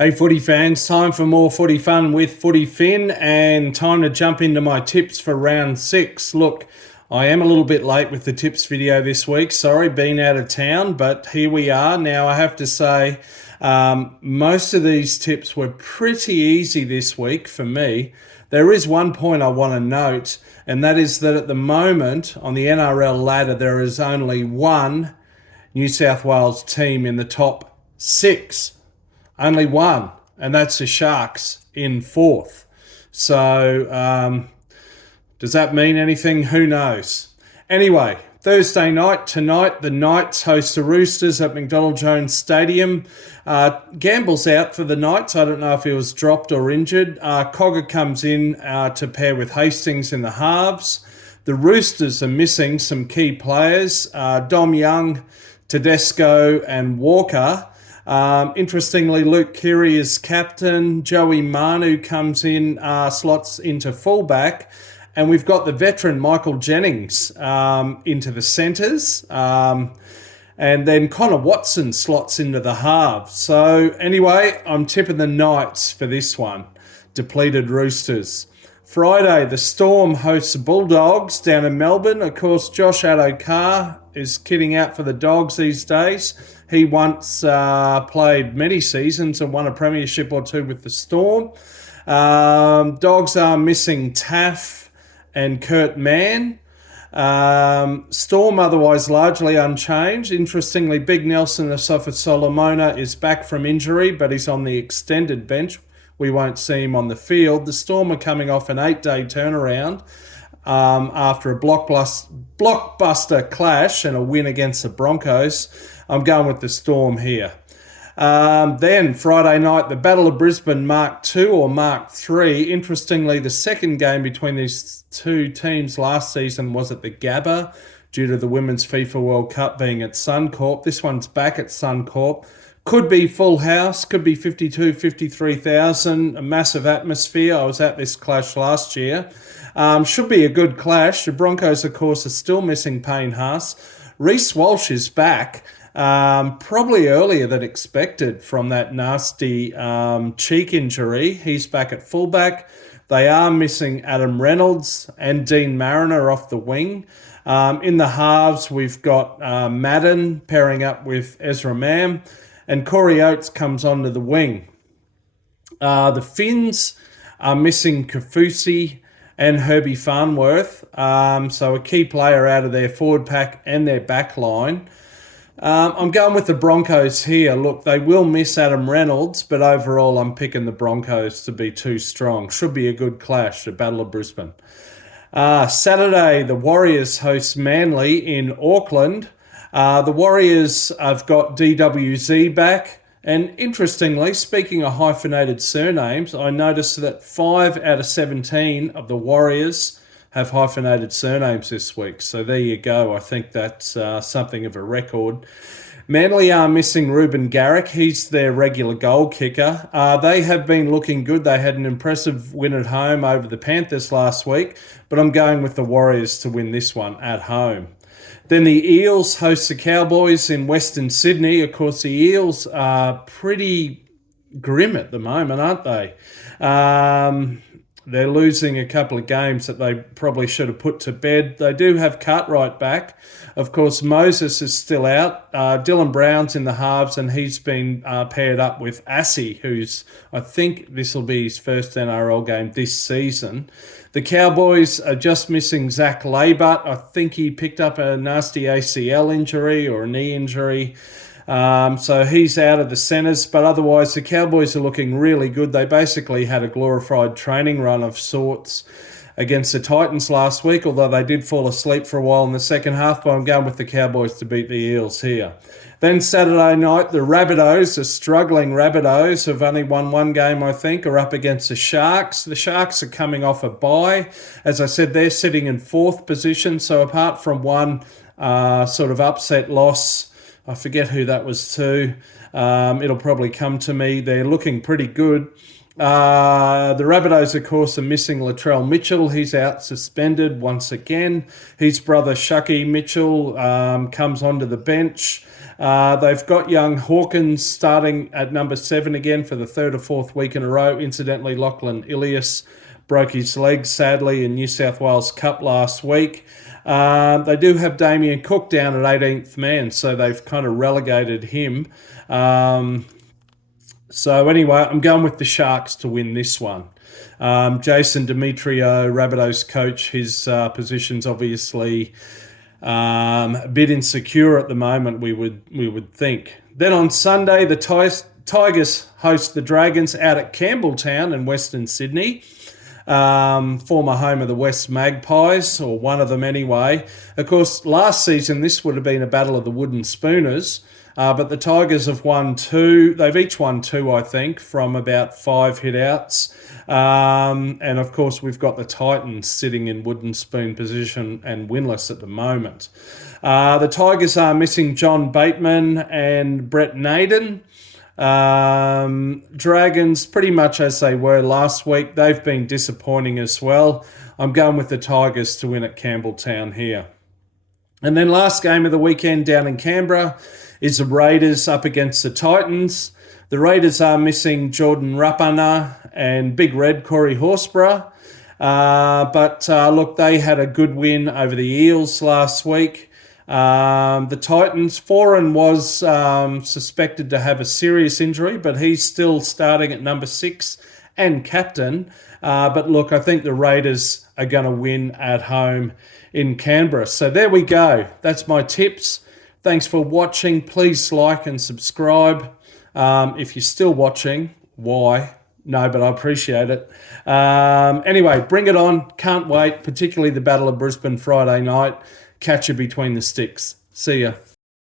Hey footy fans, time for more footy fun with Footy Finn and time to jump into my tips for round 6. Look, I am a little bit late with the tips video this week. Sorry, been out of town, but here we are. Now I have to say, most of these tips were pretty easy this week for me. There is one point I want to note, and that is that at the moment on the NRL ladder, there is only one New South Wales team in the top 6. Only one, and that's the Sharks in 4th. So does that mean anything? Who knows? Anyway, Thursday night, tonight, the Knights host the Roosters at McDonald Jones Stadium. Gamble's out for the Knights. I don't know if he was dropped or injured. Cogger comes in to pair with Hastings in the halves. The Roosters are missing some key players. Dom Young, Tedesco and Walker. Interestingly, Luke Keary is captain. Joey Manu comes in, slots into fullback. And we've got the veteran Michael Jennings into the centres. And then Connor Watson slots into the halves. So anyway, I'm tipping the Knights for this one. Depleted Roosters. Friday, the Storm hosts the Bulldogs down in Melbourne. Of course, Josh Addo-Carr is kidding out for the Dogs these days. He once played many seasons and won a premiership or two with the Storm. Dogs are missing Taff and Kurt Mann. Storm otherwise largely unchanged. Interestingly, Big Nelson Asafa-Solomona is back from injury, but he's on the extended bench. We won't see him on the field. The Storm are coming off an 8-day turnaround after a blockbuster clash and a win against the Broncos. I'm going with the Storm here. Then Friday night, the Battle of Brisbane Mark II or Mark III. Interestingly, the second game between these two teams last season was at the Gabba due to the Women's FIFA World Cup being at Suncorp. This one's back at Suncorp. Could be full house, could be 52, 53,000, a massive atmosphere. I was at this clash last year. Should be a good clash. The Broncos, of course, are still missing Payne Haas. Reece Walsh is back, probably earlier than expected from that nasty cheek injury. He's back at fullback. They are missing Adam Reynolds and Dean Mariner off the wing. In the halves, we've got Madden pairing up with Ezra Mam. And Corey Oates comes onto the wing. The Finns are missing Kafusi and Herbie Farnworth. So a key player out of their forward pack and their back line. I'm going with the Broncos here. Look, they will miss Adam Reynolds, but overall I'm picking the Broncos to be too strong. Should be a good clash, the Battle of Brisbane. Saturday, the Warriors host Manly in Auckland. The Warriors have got DWZ back, and interestingly, speaking of hyphenated surnames, I noticed that 5 out of 17 of the Warriors have hyphenated surnames this week. So there you go. I think that's something of a record. Manly are missing Ruben Garrick. He's their regular goal kicker. They have been looking good. They had an impressive win at home over the Panthers last week, but I'm going with the Warriors to win this one at home. Then the Eels host the Cowboys in Western Sydney. Of course, the Eels are pretty grim at the moment, aren't they? They're losing a couple of games that they probably should have put to bed. They do have Cartwright back. Of course, Moses is still out. Dylan Brown's in the halves, and he's been paired up with Assey, who's, I think this will be his first NRL game this season. The Cowboys are just missing Zach Laybutt. I think he picked up a nasty ACL injury or a knee injury. So he's out of the centres, but otherwise the Cowboys are looking really good. They basically had a glorified training run of sorts against the Titans last week, although they did fall asleep for a while in the second half, but I'm going with the Cowboys to beat the Eels here. Then Saturday night, the Rabbitohs, the struggling Rabbitohs, have only won one game, I think, are up against the Sharks. The Sharks are coming off a bye. As I said, they're sitting in 4th position, so apart from one sort of upset loss, I forget who that was to, it'll probably come to me. They're looking pretty good. The Rabbitohs, of course, are missing Latrell Mitchell. He's out suspended once again. His brother, Shucky Mitchell, comes onto the bench. They've got young Hawkins starting at number 7 again for the 3rd or 4th week in a row. Incidentally, Lachlan Ilias broke his leg, sadly, in New South Wales Cup last week. They do have Damien Cook down at 18th man, so they've kind of relegated him. So anyway, I'm going with the Sharks to win this one. Jason Demetrio, Rabbitohs coach, his position's obviously a bit insecure at the moment, we would think. Then on Sunday, the Tigers host the Dragons out at Campbelltown in Western Sydney. Former home of the West Magpies, or one of them anyway. Of course, last season this would have been a battle of the wooden spooners, but the Tigers have won 2. They've each won 2, I think, from about 5 hit-outs. And of course, we've got the Titans sitting in wooden spoon position and winless at the moment. The Tigers are missing John Bateman and Brett Naden. Dragons, pretty much as they were last week. They've been disappointing as well. I'm going with the Tigers to win at Campbelltown here. And then last game of the weekend down in Canberra is the Raiders up against the Titans. The Raiders are missing Jordan Rapana and Big Red Corey Horsburgh. But look, they had a good win over the Eels last week. The Titans, Foran was suspected to have a serious injury, but he's still starting at number 6 and captain. But look, I think the Raiders are going to win at home in Canberra. So there we go. That's my tips. Thanks for watching. Please like and subscribe. If you're still watching, why? No, but I appreciate it. Anyway, bring it on. Can't wait, particularly the Battle of Brisbane Friday night. Catch you between the sticks. See ya.